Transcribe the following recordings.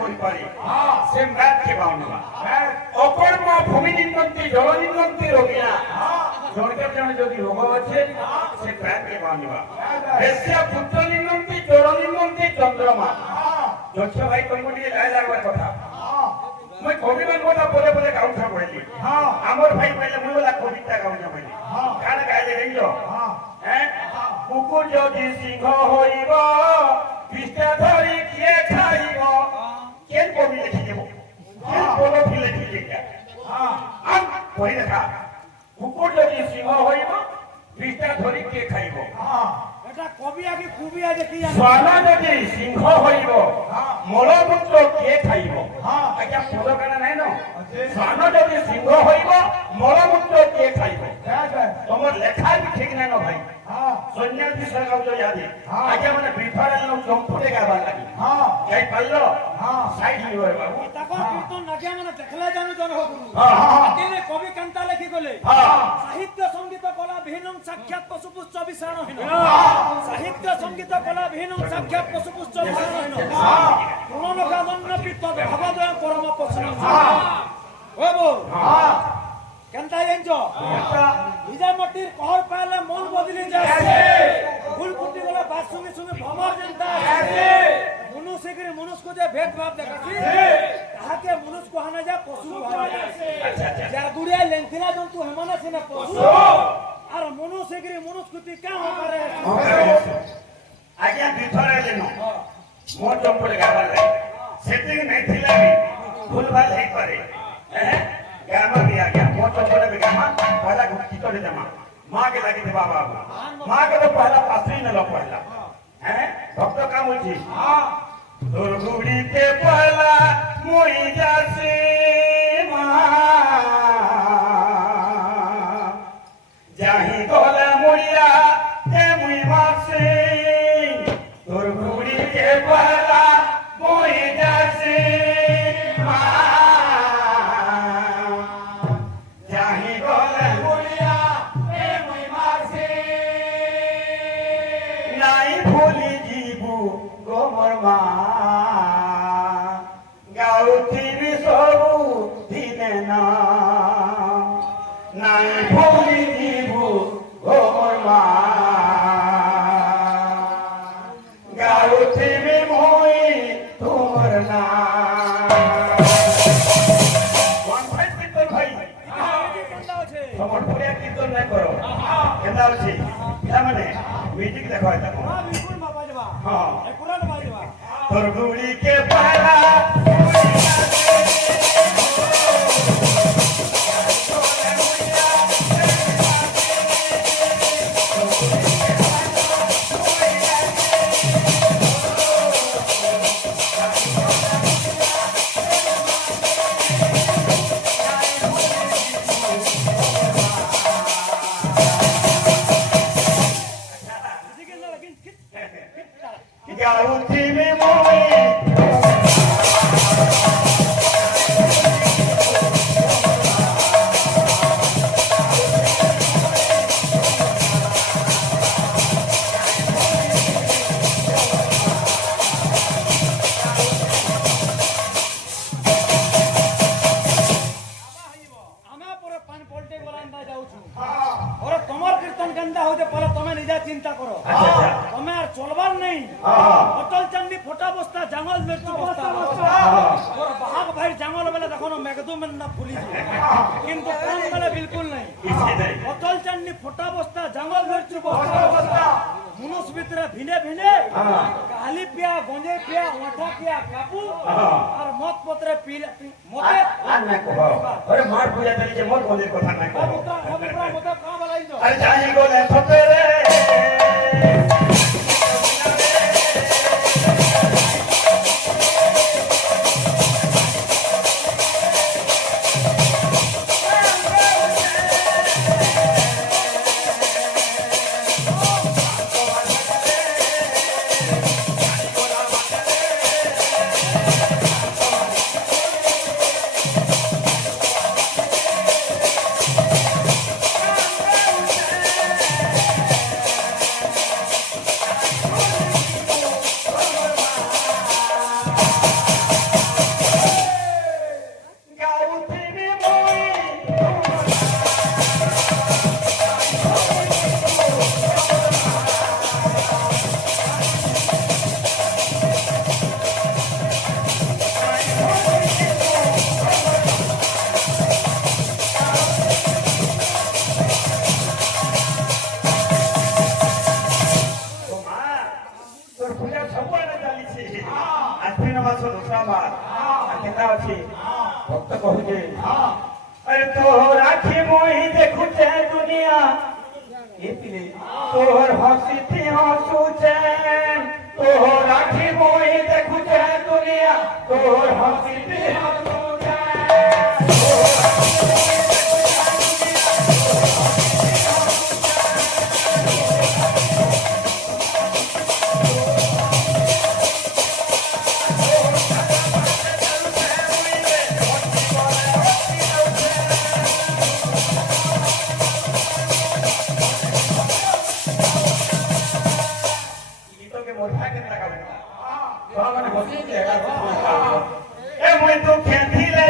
করি পারে সে ম্যাথকে বাউনবা অকর্ম ভূমি নির্মন্ত্রী জল নির্মন্ত্রী রোগীরা জনকের জন্য যদি রোগ আছে সে ম্যাথকে বাউনবা বেশ্যা পুত্র নির্মন্ত্রী চোর নির্মন্ত্রী চন্দ্রমা যক্ষ ভাই কমিটি রায় লাগবার কথা মই কবি কথা বলে বলে গাউছা বইলি আমার ভাই বলে মই বলা কবিতা গাউছা বইলি কার গাইলে রইল হ্যাঁ কুকুর যদি সিংহ হইব পৃষ্ঠা ধরি কে খাইব কেন কবি লিখি দেব কেন বলো কি লিখি লিখা আম কই দেখা কুকুর যদি সিংহ হইব পৃষ্ঠা ধরি কে খাইব এটা কবি আগে খুবই আছে কি জানো স্বানা যদি সিংহ হইব মলমূত্র কে খাইব আজ্ঞা পদ কানা নাই ন স্বানা যদি সিংহ হইব মলমূত্র কে খাইব তোমার লেখা বি ঠিক নাই ন ভাই সন্ন্যাসী সরকার তো ইয়াদি আজ্ঞা মানে বিফারাল ন চম্পুটে গাবার লাগি যাই পারলো সাইড হইব বাবু তাকো কীর্তন নাকিয়া মানে দেখলে জানো জন হগুরু আকেলে কবি কান্তা লেখি গলে সাহিত্য সঙ্গীত কলা বিহীনং সাক্ষাৎ পশুপুচ্ছ বিসারহীন সাহিত্য সঙ্গীত কলা বিহীনং সাক্ষাৎ পশুপুচ্ছ বিসারহীন প্রণনকাদন্য পিত্ত ভগবদয় পরম পছন ওবো কেনতা জানছো নিজা মটির কহর পাইলে মন বদলি যায় ফুল ফুটি গলা বাস সঙ্গে সঙ্গে ভ্রমর জানতা মনুষ্য করে মনুষ্য যে ভেদভাব দেখাছি তাহাকে মনুষ্য কহানা যা পশু কহানা যায় যার গুড়িয়া লেংথিলা জন্তু হেমানা সিনা পশু আর মনুষ্য করে মনুষ্য কুতি কাম করে আজ্ঞা বিথরে লেনো মোর চম্পুটে গাবার লাগি সেটিং নাই থিলা বি ভুল ভাল হেই পারে হ্যাঁ गामा भी आ गया मोर चोपड़े में गामा पहला घुट्टी तो दे जमा मां के लगी थे बाबा मां के तो पहला पासरी न लो पहला हैं भक्त काम होची हां दुर्गुड़ी के पहला मोई जासी मां जाही गोले मुड़िया ते मुई मासी दुर्गुड़ी के पहला मोई जासी গাউথিবি সবু দিনে না নাই ভুলি দিবু গোমর মা গাউথিবি মই তোমার না কোন ভাই কীর্তন ভাই সমর্পণে কীর্তন না করো কেন্দা আছে মানে মিউজিক দেখো এটা হ্যাঁ বিলকুল মা বাজবা হ্যাঁ এ পুরান বাজবা दुर्गुड़ी के पहला गाउथी में मोई চিন্তা করো তুমি আর চলবার নেই অটল চান্দি ফোটা বস্তা জাঙ্গল মৃত্যু বস্তা ওর বাহাগ ভাই জাঙ্গল বেলা দেখো মেঘদুমের না ফুলি কিন্তু কোন বেলা বিলকুল নাই অটল চান্দি ফোটা বস্তা জাঙ্গল মৃত্যু বস্তা মনুষ ভিতরে ভিনে ভিনে কালি পিয়া গঞ্জে পিয়া ওঠা পিয়া কাপু আর মত পত্রে পিলে মতে আর না কো আরে মার পূজা করি যে মত বলে কথা না কো মতে কা বলাই তো আরে জানি গোলে থপেরে কথা ଅଛି ଭକ୍ତ କହୁଛେ अरे तोर आखि मोहि देखुचे दुनिया ए पिले तोर हंसी थी हंसुचे तोर आखि मोहि देखुचे दुनिया तोर हंसी थी हंसुचे ए मुई तो खेती ले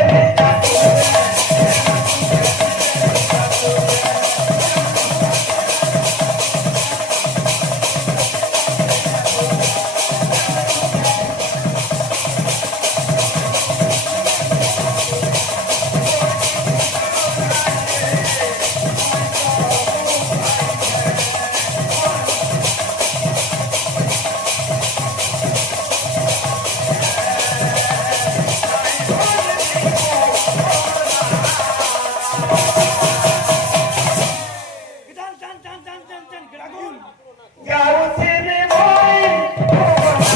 जाऊ तेरे मोई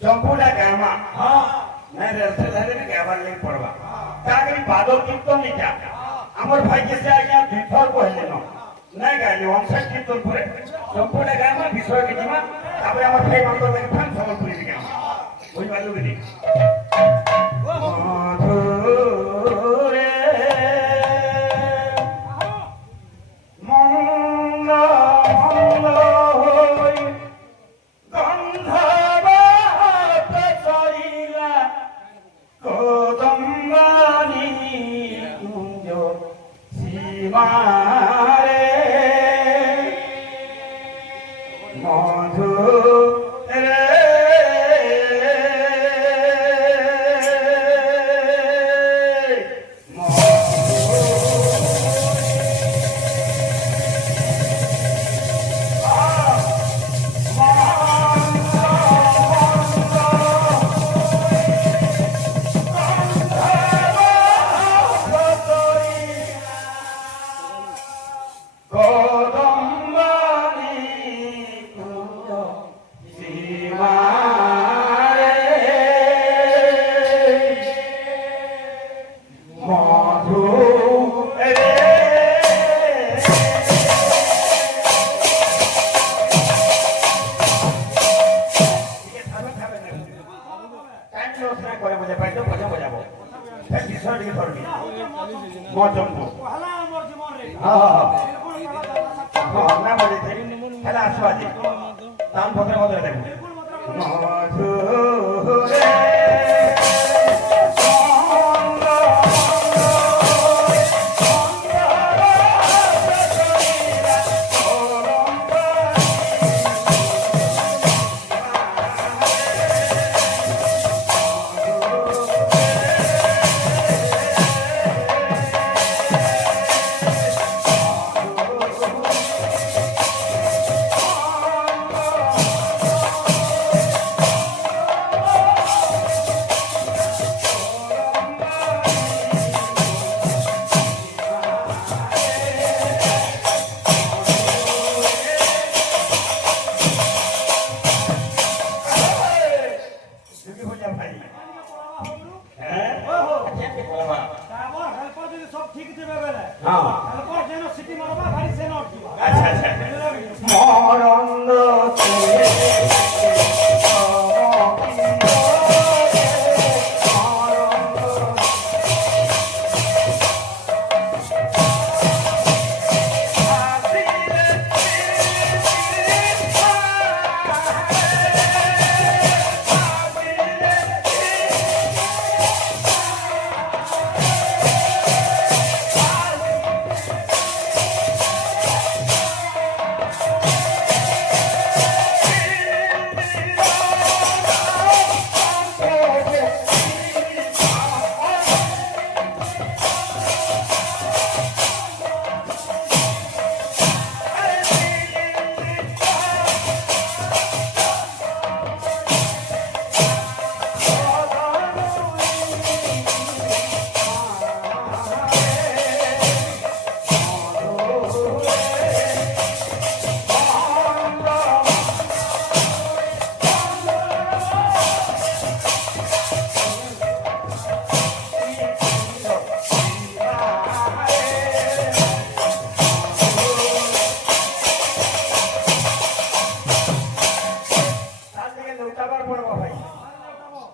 चंपूला गामा नहीं रहते रहते में गावा नहीं पड़वा ताकि बादल कीर्तन नहीं क्या अमर भाई के से आगे विफल को है ना नहीं गाली हम सब कीर्तन करे चंपूला गामा विषय के जीवा तापर अमर भाई मंगल में फन समझ पूरी गामा वही बालू के मधुरे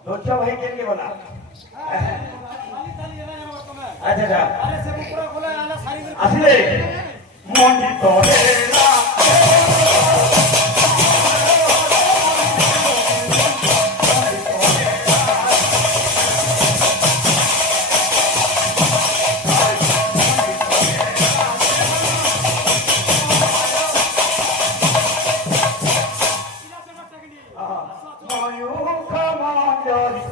দোচ্ছ ভাই কে বলা খালি খালি এরা আমার তোমার আচ্ছা আচ্ছা আরে সে পুরো খোলা আলা শাড়ি আসলে মন্ডি তোরে না ময়ূর কামাঞ্জলি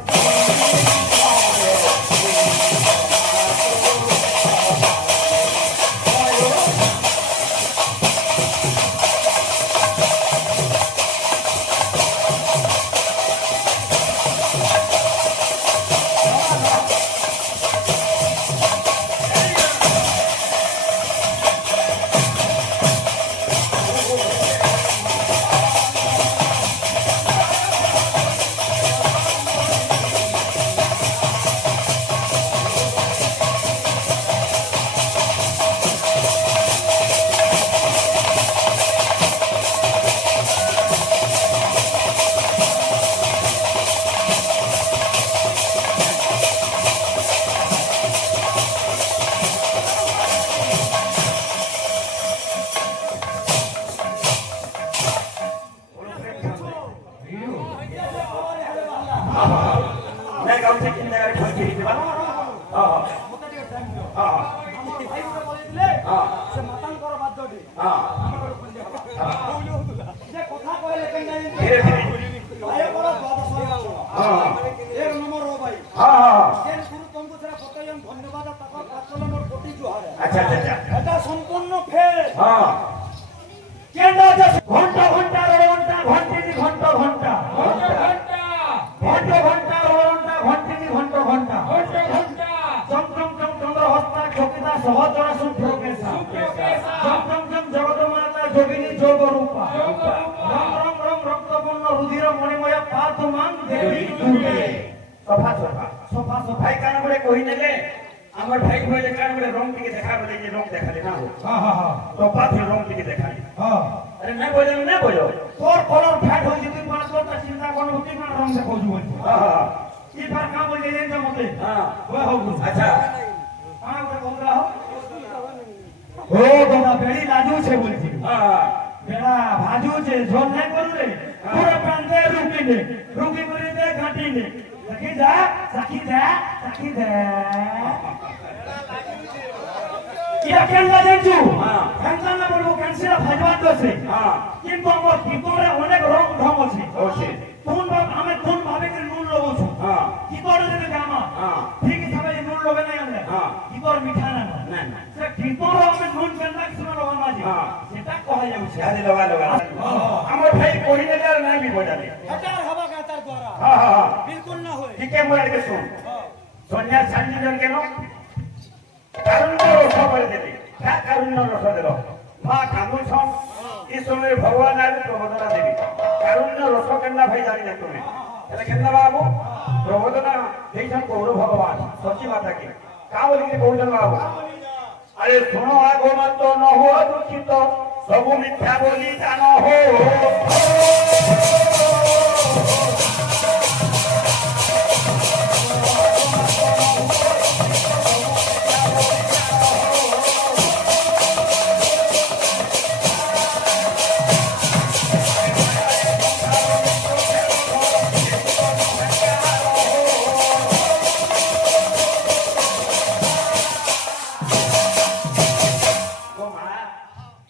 मैं गाँव से किन जगह खोल के दिवा हाँ মতে টিকে টাইম দিও हाँ আমার ভাই করে বলে দিলে সে মাতাল করো বাধ্য দি हाँ আমার কোন যে কথা কইলে কেন জানি धीरे धीरे ভাই বড় দ্বাদশ हाँ এক নম্বর ও ভাই हाँ কেন গুরু তমকু সেটা পতয়ম ধন্যবাদ তাকর পাচল মোর কোটি জোহারে अच्छा अच्छा अच्छा এটা সম্পূর্ণ ফেল हाँ কেন আছে ঘন্টা ঘন্টা ঘন্টা ঘন্টি দি ঘন্টা ঘন্টা घंटा ঘন্টা ঘন্টা ঘন্টা ঘন্টি দি ঘন্টা ঘন্টা घंटा घंटा চম চম চম চন্দ্র হস্তা চকিতা সহচরা সুপ্রকেশা চম চম চম জগত মাতা যোগিনী যোগ রূপা রম রম রম রক্তপূর্ণ রুধির মণিময় পার্থমান দেবী দুর্গে सफा सफा সফা সফা भाई कान बड़े कोई नेले আমার ভাই কইলে কান বলে রং টিকে দেখা বলে যে রং দেখালি না হো হ্যাঁ হ্যাঁ হ্যাঁ তো পাথর রং টিকে দেখালি হ্যাঁ আরে না বলে না বলো তোর কলর ফ্যাট হইছে তুই মানে তোর তা চিন্তা করব তুই না রং দেখাউছু বলছি हाँ কি ফার কা বলে দেন তো মতে हाँ ওই হোক अच्छा কানা করে বলরা হো ও দাদা বেড়ি লাজু ছে বলছি हाँ বেড়া ভাজু ছে ঝোল নাই করু রে পুরো প্রান্তে রুকি নে রুকি করে দে ঘাটি নে দেখি যা সাকি দে সাকি দে ইয়া কেন লাজু হ্যাঁ। কেন না বলবো ক্যান্সেল ভাজবাত দছে हाँ কিন্তু আমার ভিতরে অনেক রং ঢং আছে ओसे কোন ভাব আমি কোন ভাবে যে নুন লবছু हाँ কি করে যদি গামা हाँ ঠিক হিসাবে নুন লবে নাই আমরা হ্যাঁ। কি করে মিঠা না না না সে কি করে আমি নুন কেননা কিছু লবা মাঝে হ্যাঁ। সেটা কহা যাচ্ছে আরে লগা লগা আমার ভাই কই নেলে আর নাই বিপদালে হাজার হবা গাতার দ্বারা हाँ हाँ हाँ বিলকুল না হয় ঠিক মোড় কে শুন সন্ধ্যা সাঞ্জি জন কেন কারুণ্য রস করে দেবে কা কারুণ্য রস দিল মা কান্দুছন এই সময় ভগবান আর প্রবোধনা দেবী কারুণ্য রস কেন্না ভাই জানি না তুমি তাহলে কেন্না বাবু প্রবোধনা ଦେଇছন কৌর ভগবান সচি মাতাকে কা বলি কৌজন বাবু আরে শোনো আগো মাত্র ন হো দুঃখিত সবু মিথ্যা বলি জান হো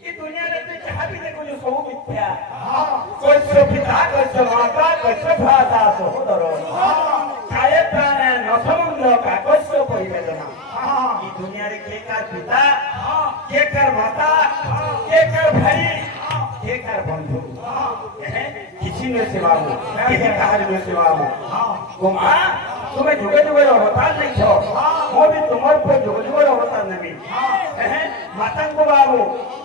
এই দুনিয়াতে তুই যাহা বি দেখুছ সবু মিথ্যা কইছ পিতা কইছ মাতা কইছ ভ্রাতা সহোদর কায়ে প্রাণে নথমন্দ্র কাকস্য পরিবেদনা এই দুনিয়ারে কে কার পিতা কে কার মাতা কে কার ভাই কে কার বন্ধু କିଛି ନୁହେଁ ସେ ବାବୁ କେହି କାହାର ନୁହେଁ ସେ ବାବୁ ଗୋମା ତୁମେ ଯୁଗେ ଯୁଗରେ ଅବତାର ନେଇଛ ମୁଁ ବି ତୁମର ଉପରେ ଯୁଗ ଯୁଗରେ ଅବତାର ନେବି ମାତାଙ୍କୁ ବାବୁ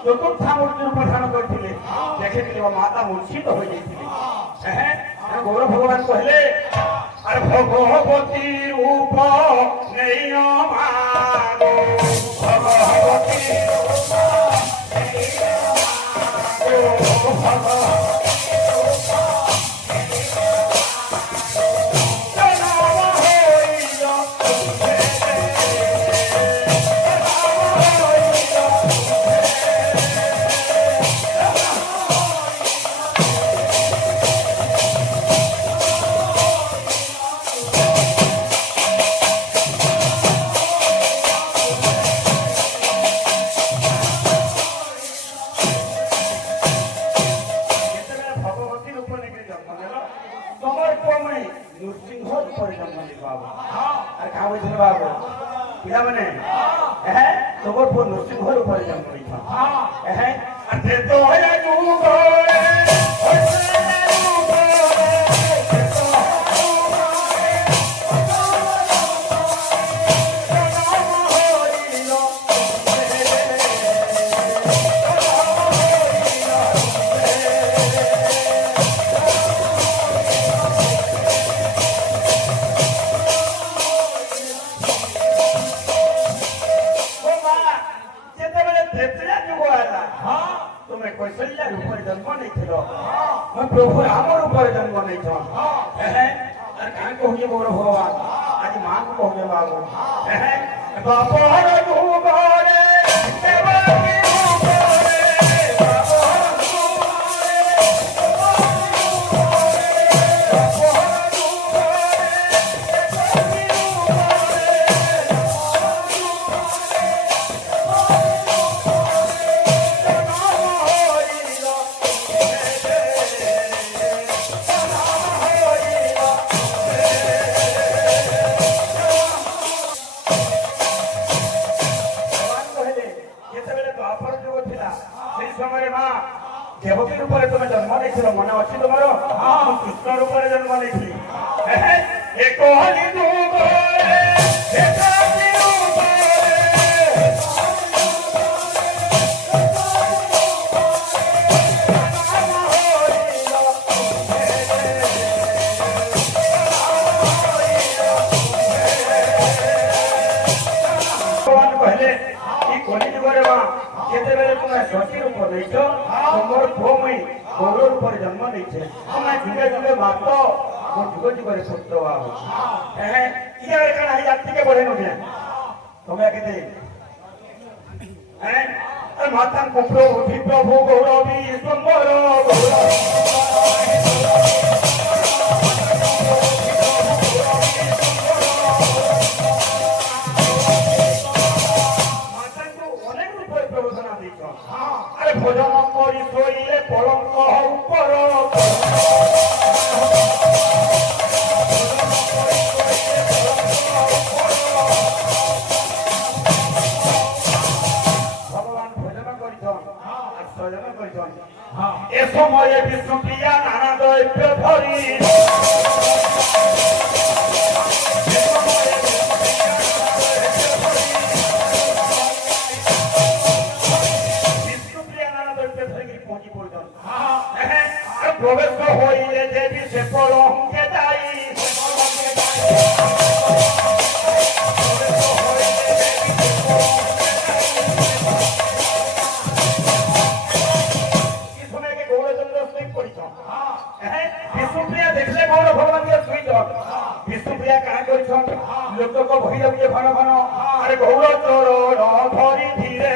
ଚତୁର୍ଥ ମୂର୍ତ୍ତିରୁ ପ୍ରଧାନ କରିଥିଲେ ଦେଖିଥିଲି ମୋ ମାତା ମୂର୍ଚ୍ଛିତ ହୋଇଯାଇଥିଲେ ଗୌର ଭଗବାନ କହିଲେ ଆରେ ଭଗବତୀ ରୂପ ନେଇ ମାଗୋ ଭଗବତୀ ରୂପ ନେଇ ମାଗୋ ଭଗବତୀ নৃসিংহ রূপরে জন্ম নেইছ বাবু আর কাঁ বলছিল বাবু পিলামানে হ্যাঁ তোর পুଅ নৃসিংহ রূপরে জন্ম নেইছ হ্যাঁ আর যে তো হয় প্রভু আমার উপরে জন্ম নেইছ আর কাঁ কহুছে মোর ভগবান আজ মা কু কহুছে বাবু বাপর যুগরে দেবকী রূপরে দেবকী রূপরে তুমি জন্ম নেইছিল মনে অছি তোমার কৃষ্ণ রূপরে জন্ম নেইছিলি এ কলি যুগরে দেবকী রূপরে ভগবান কহিলে এই কলি যুগরে মা যেতেবেলে তুমি শশী রূপ নেইছ তোমার পুଅ মুই গৌর রূপরে জন্ম নেইছে তুমি যুগে যুগে মাত ମୋ ଯୁଗ ଯୁଗରେ ପୁତ୍ର ବାବୁ ଇଏ କାଣା ହେଇ ଟିକେ ବଢେଇ ନୁହେଁ ତମେ କେତେ ମାତାଙ୍କୁ ପ୍ରଭୁ ପ୍ରଭୁ ଗୌରବୀ ସମ୍ବର ଗୌର ভোজন করি শরীরে পলঙ্ক উপর ভগবান ভোজন করিছন আর সজন করিছন এ সময়ে বিষ্ণুপ্রিয়া নানা দৈব্য ধরি প্রবেশ হইলে দেবী সে পলঙ্কে যাই বিষ্ণুপ্রিয়া দেখলে গৌর ভগবানকে শুইছ বিষ্ণুপ্রিয়া কাঁ করিছ লোক ভই যাচ্ছে ঘন ঘন আরে গৌর চরণ ধরি ধীরে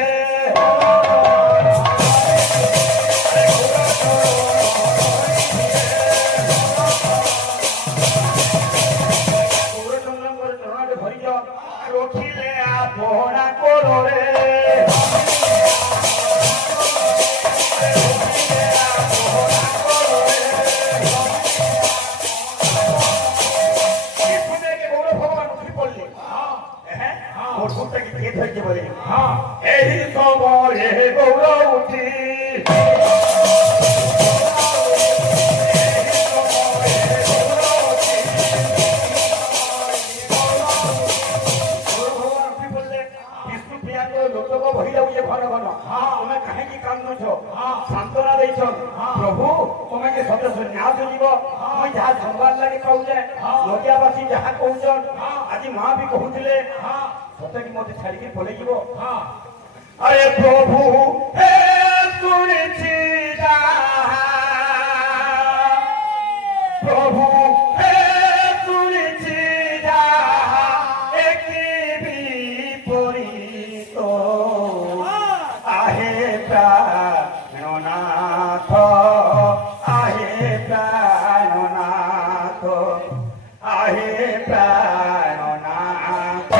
রখিলে আপনা কররে এই সময়ে গৌর উঠি সান্ত্বনা দিয়েছ প্রভু তোমাকে সতে সন্ন্যাস দিব মুই যাহা সংবাদ লাগি পাউছে নদিয়াবাসী যাহা কହୁছন আজি মা বি কহুଥିଲେ সতে কি মতে ছাড়িকি পলাই যাব আরে প্রভু হে শুনেছি প্রভু হে শুনেছি একই বিপরীত আহে প্রাণনাথ আহে প্রাণনাথ আহে প্রাণনাথ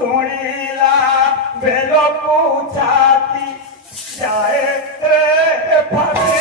ଶୁଣିଲା ବେଲକୁ ଛାତି ଯାଏ ରେ ଫାଟି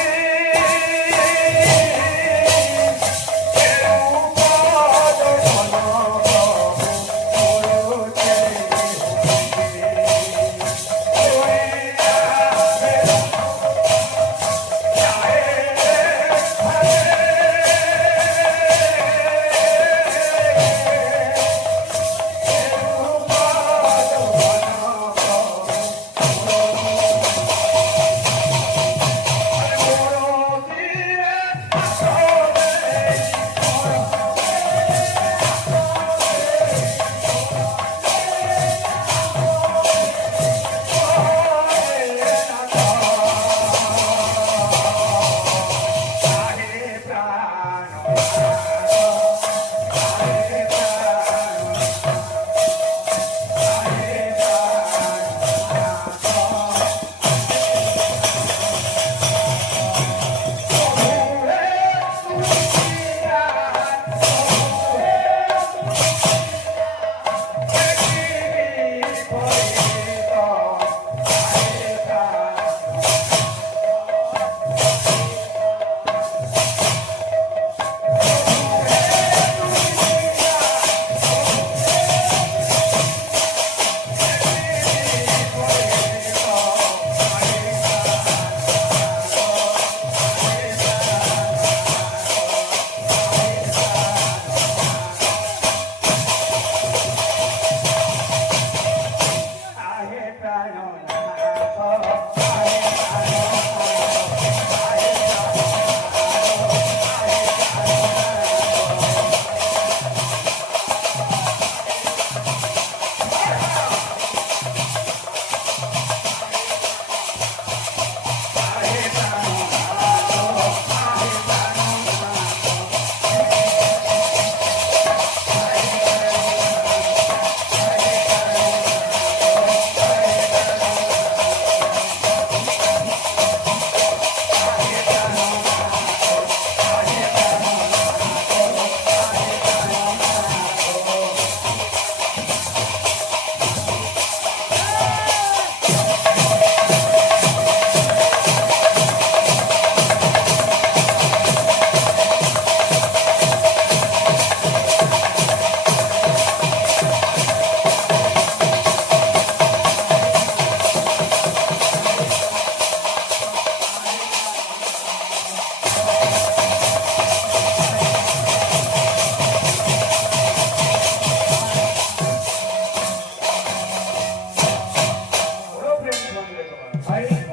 ভাই